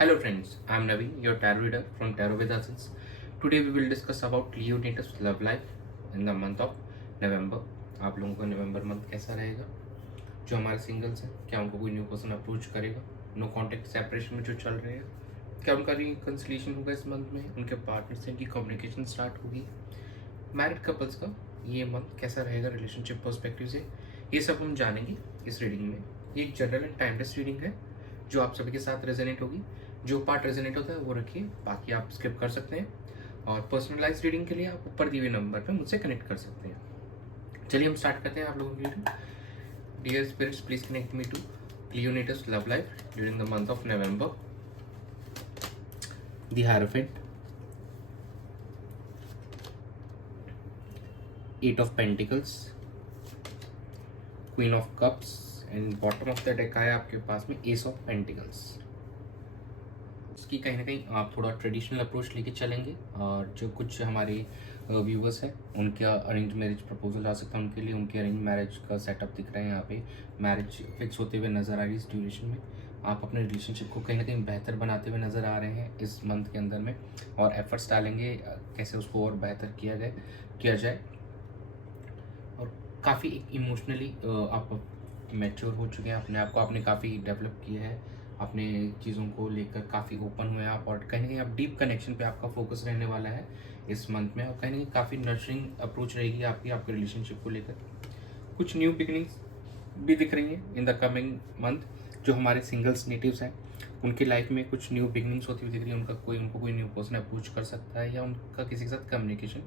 Hello friends, I am Naveen, your tarot reader from Tarot with Assets. Today we will discuss about Leo natives love life in the month of November. आप लोगों का नवंबर month कैसा रहेगा? जो हमारे singles हैं, क्या उनको कोई न्यू पर्सन अप्रोच करेगा? नो कॉन्टेक्ट सेपरेशन में जो चल रहे हैं, क्या उनका रिकंसिलिएशन होगा इस मंथ में? उनके पार्टनर से इनकी कम्युनिकेशन स्टार्ट होगी? मैरिड कपल्स का ये मंथ कैसा रहेगा रिलेशनशिप पर्सपेक्टिव से? ये सब हम जानेंगे इस रीडिंग में। ये एक जनरल एंड टाइमलेस रीडिंग है जो आप सभी के साथ रेजोनेट होगी। जो पार्ट रेजोनेट होता है वो रखिए, बाकी आप स्किप कर सकते हैं। और पर्सनलाइज रीडिंग के लिए आप ऊपर दिए हुए नंबर पे मुझसे कनेक्ट कर सकते हैं। चलिए हम स्टार्ट करते हैं आप लोगों की reading. Dear spirits, please connect me to Leo natives love life during the month of November. The hierophant, 8 of Pentacles, Queen of Cups and bottom of the deck आया आपके पास में Ace of Pentacles। इसकी कहीं ना कहीं आप थोड़ा traditional approach लेके चलेंगे और जो कुछ हमारे व्यूवर्स हैं उनका अरेंज मैरिज प्रपोजल आ सकता है उनके लिए, उनके अरेंज मैरिज का सेटअप दिख रहा है यहाँ पे। मैरिज फिक्स होते हुए नज़र आ रही है इस ड्यूरेशन में। आप अपने रिलेशनशिप को कहीं ना कहीं बेहतर बनाते हुए नज़र आ रहे हैं इस मंथ के अंदर में, और एफर्ट्स डालेंगे कैसे उसको और बेहतर किया जाए। और काफ़ी इमोशनली आप मैच्योर हो चुके हैं, अपने आप को आपने काफ़ी डेवलप किया है, अपने चीज़ों को लेकर काफ़ी ओपन हुए आप, और कहीं ना कहीं आप डीप कनेक्शन पे आपका फोकस रहने वाला है इस मंथ में। और कहीं ना कहीं काफ़ी नर्चरिंग अप्रोच रहेगी आपके रिलेशनशिप को लेकर। कुछ न्यू बिगनिंग्स भी दिख रही हैं इन द कमिंग मंथ। जो हमारे सिंगल्स नेटिव्स हैं उनकी लाइफ में कुछ न्यू बिगनिंग्स होती हुई दिख रही है। उनको कोई न्यू पर्सन अप्रोच कर सकता है या उनका किसी के साथ कम्युनिकेशन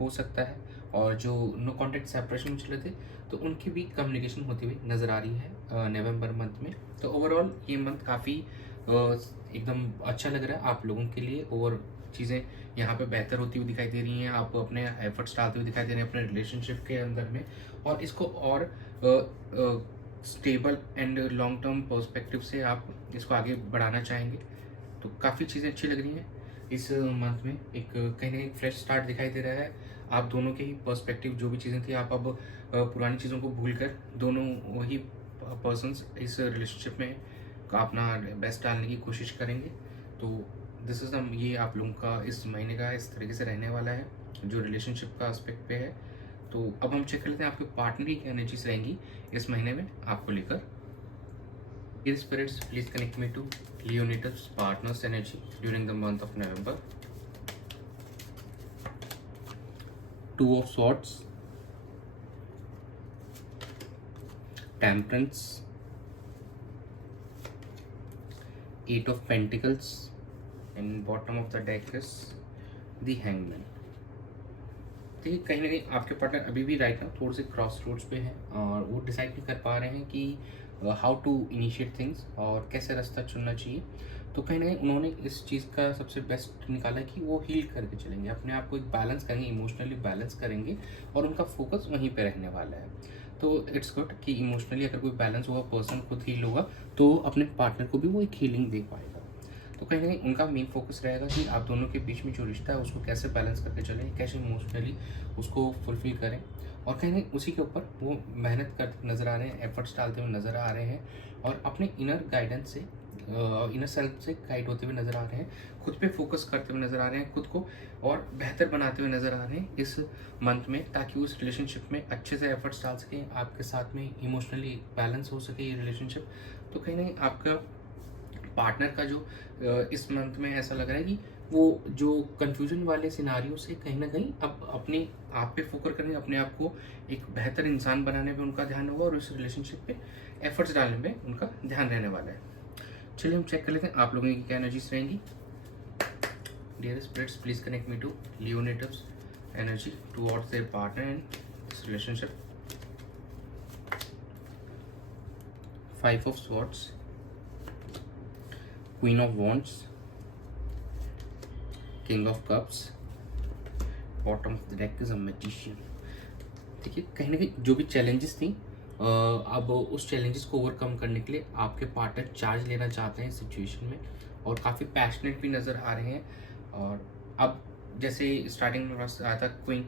हो सकता है। और जो नो कॉन्टेक्ट सेपरेशन में चले थे तो उनकी भी कम्युनिकेशन होती हुई नज़र आ रही है नवंबर मंथ में। तो ओवरऑल ये मंथ काफ़ी एकदम अच्छा लग रहा है आप लोगों के लिए, और चीज़ें यहाँ पे बेहतर होती हुई दिखाई दे रही हैं। आप अपने एफर्ट्स डालते हुए दिखाई दे रहे हैं अपने रिलेशनशिप के अंदर में, और इसको और stable and long term perspective से आप इसको आगे बढ़ाना चाहेंगे। तो काफ़ी चीज़ें अच्छी लग रही हैं इस मंथ में। एक कहीं ना कहीं फ्रेश स्टार्ट दिखाई दे रहा है। आप दोनों के ही पर्सपेक्टिव जो भी चीज़ें थी आप अब पुरानी चीज़ों को भूल कर दोनों वही पर्सन्स इस रिलेशनशिप में अपना बेस्ट डालने की कोशिश करेंगे। तो दिस इज़ द ये आप लोगों का इस महीने का इस तरीके से रहने वाला है जो रिलेशनशिप का एस्पेक्ट पे है। तो अब हम चेक कर लेते हैं आपके पार्टनर की क्या एनर्जीज रहेंगी इस महीने में आपको लेकर। Dear spirits, please connect me to Leonidas partner's energy during the month of November. 2 of Swords, Temperance, 8 of Pentacles, and bottom of the deck is the Hangman. देखिए कहीं ना कहीं आपके पार्टनर अभी भी राइट ना थोड़े से क्रॉस रोड्स पे हैं, और वो डिसाइड नहीं कर पा रहे हैं कि हाउ टू इनिशिएट थिंग्स और कैसे रास्ता चुनना चाहिए। तो कहीं ना कहीं उन्होंने इस चीज़ का सबसे बेस्ट निकाला कि वो हील करके चलेंगे, अपने आप को एक बैलेंस करेंगे, इमोशनली बैलेंस करेंगे, और उनका फोकस वहीं पे रहने वाला है। तो इट्स गुड कि इमोशनली अगर कोई बैलेंस होगा, पर्सन खुद हील होगा, तो अपने पार्टनर को भी वो एक हीलिंग दे पाएगा। तो कहीं ना कहीं उनका मेन फोकस रहेगा कि आप दोनों के बीच में जो रिश्ता है उसको कैसे बैलेंस करके चलें, कैसे इमोशनली उसको फुलफिल करें, और कहीं ना कहीं उसी के ऊपर वो मेहनत करते नज़र आ रहे हैं, एफर्ट्स डालते हुए नज़र आ रहे हैं, और अपने इनर गाइडेंस से इनर सेल्फ से गाइड होते हुए नज़र आ रहे हैं, खुद पे फोकस करते हुए नज़र आ रहे हैं, खुद को और बेहतर बनाते हुए नज़र आ रहे हैं इस मंथ में, ताकि उस रिलेशनशिप में अच्छे से एफर्ट्स डाल सकें, आपके साथ में इमोशनली बैलेंस हो सके ये रिलेशनशिप। तो कहीं ना कहीं आपका पार्टनर का जो इस मंथ में ऐसा लग रहा है कि वो जो कंफ्यूजन वाले सिनारियों से कहीं ना कहीं अब अपने आप पे फोकस करेंगे, अपने आप को एक बेहतर इंसान बनाने में उनका ध्यान होगा, और उस रिलेशनशिप पे एफर्ट्स डालने में उनका ध्यान रहने वाला है। चलिए हम चेक कर लेते हैं आप लोगों की क्या एनर्जीज रहेंगी। Dear spirits, please connect me to Leo natives energy towards their partner and this relationship. 5 of Swords, Queen of Wands, King of Cups, bottom of the deck is a Magician। देखिए कहीं ना कहीं जो भी challenges थी अब उस challenges को ओवरकम करने के लिए आपके पार्टनर चार्ज लेना चाहते हैं इस सिचुएशन में, और काफ़ी पैशनेट भी नज़र आ रहे हैं। और अब जैसे स्टार्टिंग में आया था क्वीन,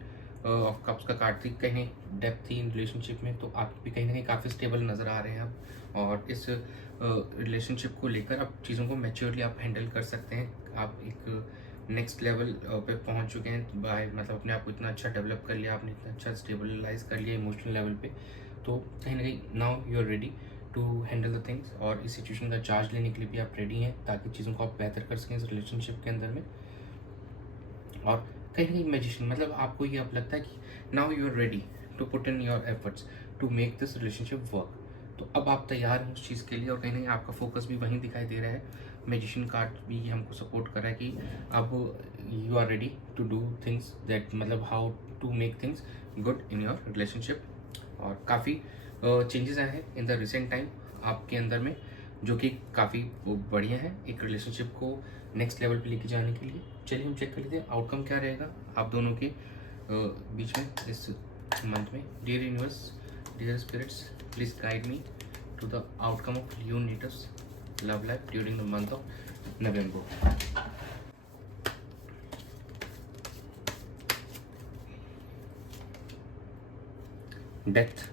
ऑफ कप्स का कार्ड थी, कहीं डेप्थ थी इन रिलेशनशिप में, तो आप भी कहीं ना कहीं काफ़ी स्टेबल नज़र आ रहे हैं अब। और इस रिलेशनशिप को लेकर आप चीज़ों को मैच्योरली आप हैंडल कर सकते हैं। आप एक नेक्स्ट लेवल पे पहुंच चुके हैं बाय, मतलब अपने आप को इतना अच्छा डेवलप कर लिया आपने, इतना अच्छा स्टेबलाइज कर लिया इमोशनल लेवल पे, तो कहीं ना कहीं now you are ready to handle the things. और इस सिचुएशन का चार्ज लेने के लिए भी आप रेडी हैं, ताकि चीज़ों को आप बेहतर कर सकें इस रिलेशनशिप के अंदर में। और कहीं ना कहीं मैजिशियन, मतलब आपको ये अब लगता है कि now you are ready to put in your efforts to make this relationship work. तो अब आप तैयार हैं उस चीज़ के लिए, और कहीं ना कहीं आपका फोकस भी वहीं दिखाई दे रहा है। मैजिशियन कार्ड भी हमको सपोर्ट कर रहा है कि अब you are ready to do things that, मतलब how to make things good in your relationship. और काफ़ी चेंजेस आए हैं इन द रिसेंट टाइम आपके अंदर में, जो कि काफ़ी बढ़िया है एक रिलेशनशिप को नेक्स्ट लेवल पे लेके जाने के लिए। चलिए हम चेक कर लेते हैं आउटकम क्या रहेगा आप दोनों के बीच में इस मंथ में। Dear universe, dear spirits, please guide me to the outcome of Leo natives love life during the month of November. Death,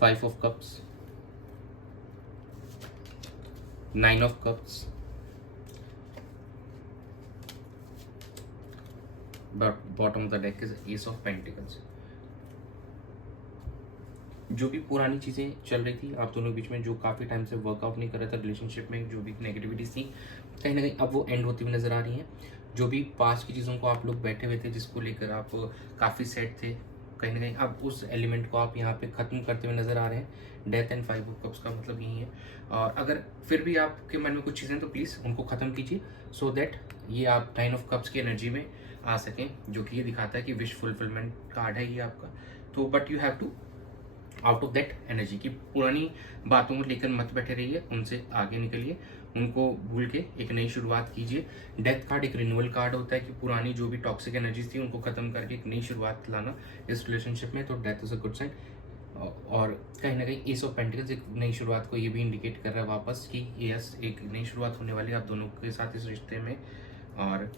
five of cups, nine of cups, bottom of the deck is ace of pentacles. जो भी पुरानी चीज़ें चल रही थी आप दोनों के बीच में, जो काफ़ी टाइम से वर्कआउट नहीं कर रहा था रिलेशनशिप में, जो भी नेगेटिविटीज थी कहीं ना कहीं अब वो एंड होती हुई नज़र आ रही हैं। जो भी पास्ट की चीज़ों को आप लोग बैठे हुए थे, जिसको लेकर आप काफ़ी सेट थे, कहीं ना कहीं अब उस एलिमेंट को आप यहाँ पे ख़त्म करते हुए नज़र आ रहे हैं। Death and five of cups का मतलब यही है। और अगर फिर भी आपके मन में कुछ चीज़ें तो प्लीज़ उनको ख़त्म कीजिए, सो दैट ये आप नाइन ऑफ कप्स की एनर्जी में आ सकें, जो कि ये दिखाता है कि विश फुलफिलमेंट कार्ड है ये आपका। तो but you have to out of that energy, की पुरानी बातों को लेकर मत बैठे रहिए, उनसे आगे निकलिए, उनको भूल के एक नई शुरुआत कीजिए। डेथ कार्ड एक रिन्यूअल कार्ड होता है कि पुरानी जो भी टॉक्सिक एनर्जीज थी उनको खत्म करके एक नई शुरुआत लाना इस रिलेशनशिप में। तो death is a good sign. और कहीं ना कहीं एस ऑफ पेंटिकल्स एक नई शुरुआत को ये भी इंडिकेट कर रहा है वापस कि यस एक नई शुरुआत होने वाली है आप दोनों के साथ इस रिश्ते में। और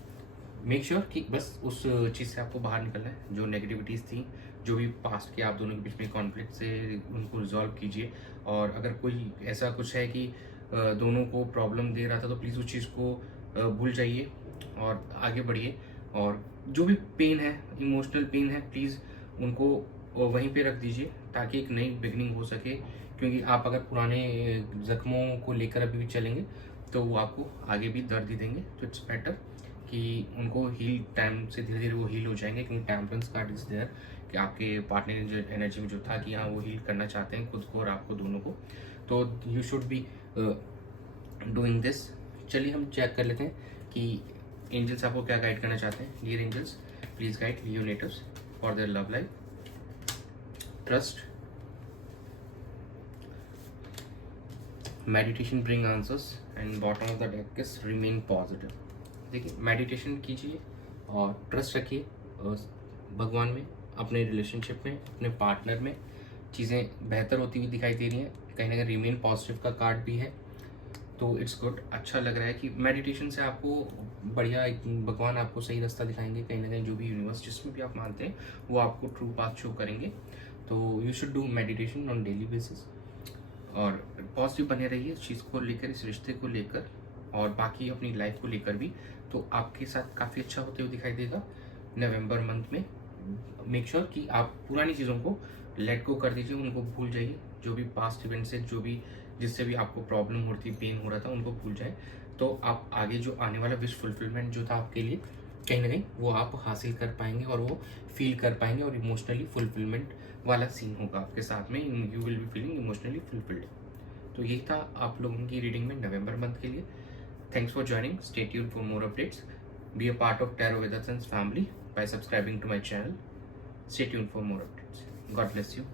मेक श्योर कि बस उस चीज़ से आपको बाहर निकलना है, जो नेगेटिविटीज़ थी, जो भी पास्ट के आप दोनों के बीच में कॉन्फ्लिक्ट से उनको रिजॉल्व कीजिए। और अगर कोई ऐसा कुछ है कि दोनों को प्रॉब्लम दे रहा था, तो प्लीज़ उस चीज़ को भूल जाइए और आगे बढ़िए। और जो भी पेन है, इमोशनल पेन है, प्लीज़ उनको वहीं पे रख दीजिए, ताकि एक नई बिगनिंग हो सके। क्योंकि आप अगर पुराने जख्मों को लेकर अभी भी चलेंगे तो वो आपको आगे भी दर्द ही देंगे। तो इट्स बेटर कि उनको हील टाइम से धीरे धीरे वो हील हो जाएंगे, क्योंकि टेम्परेंस कार्ड इज देयर कि आपके पार्टनर जो एनर्जी में जो था कि हाँ वो हील करना चाहते हैं खुद को और आपको दोनों को। तो you should be doing this. चलिए हम चेक कर लेते हैं कि एंजल्स आपको क्या गाइड करना चाहते हैं। Dear angels, please guide Leo natives for their love life, trust, meditation bring answers, and bottom of the deck is remain positive. देखिए, मेडिटेशन कीजिए और ट्रस्ट रखिए भगवान में, अपने रिलेशनशिप में, अपने पार्टनर में। चीज़ें बेहतर होती हुई दिखाई दे रही हैं, कहीं ना कहीं रिमेन पॉजिटिव का कार्ड भी है, तो इट्स गुड। अच्छा लग रहा है कि मेडिटेशन से आपको बढ़िया एक भगवान आपको सही रास्ता दिखाएंगे। कहीं ना कहीं जो भी यूनिवर्स जिसमें भी आप मानते हैं वो आपको ट्रू पाथ शो करेंगे। तो you should do meditation on daily basis और पॉजिटिव बने रहिए इस चीज़ को लेकर, इस रिश्ते को लेकर और बाकी अपनी लाइफ को लेकर भी। तो आपके साथ काफ़ी अच्छा होते हुए दिखाई देगा नवंबर मंथ में। मेक श्योर कि आप पुरानी चीज़ों को लेट गो कर दीजिए, उनको भूल जाइए। जो भी पास्ट इवेंट से, जो भी जिससे भी आपको प्रॉब्लम हो रही थी, पेन हो रहा था, उनको भूल जाए। तो आप आगे जो आने वाला विश फुलफिलमेंट जो था आपके लिए, कहीं ना कहीं वो आप हासिल कर पाएंगे और वो फील कर पाएंगे, और इमोशनली फुलफिलमेंट वाला सीन होगा आपके साथ में। You will be feeling emotionally fulfilled. तो यही था आप लोगों की रीडिंग में नवंबर मंथ के लिए। Thanks for joining. Stay tuned for more updates. Be a part of Tarot Vedasan's family by subscribing to my channel. Stay tuned for more updates. God bless you.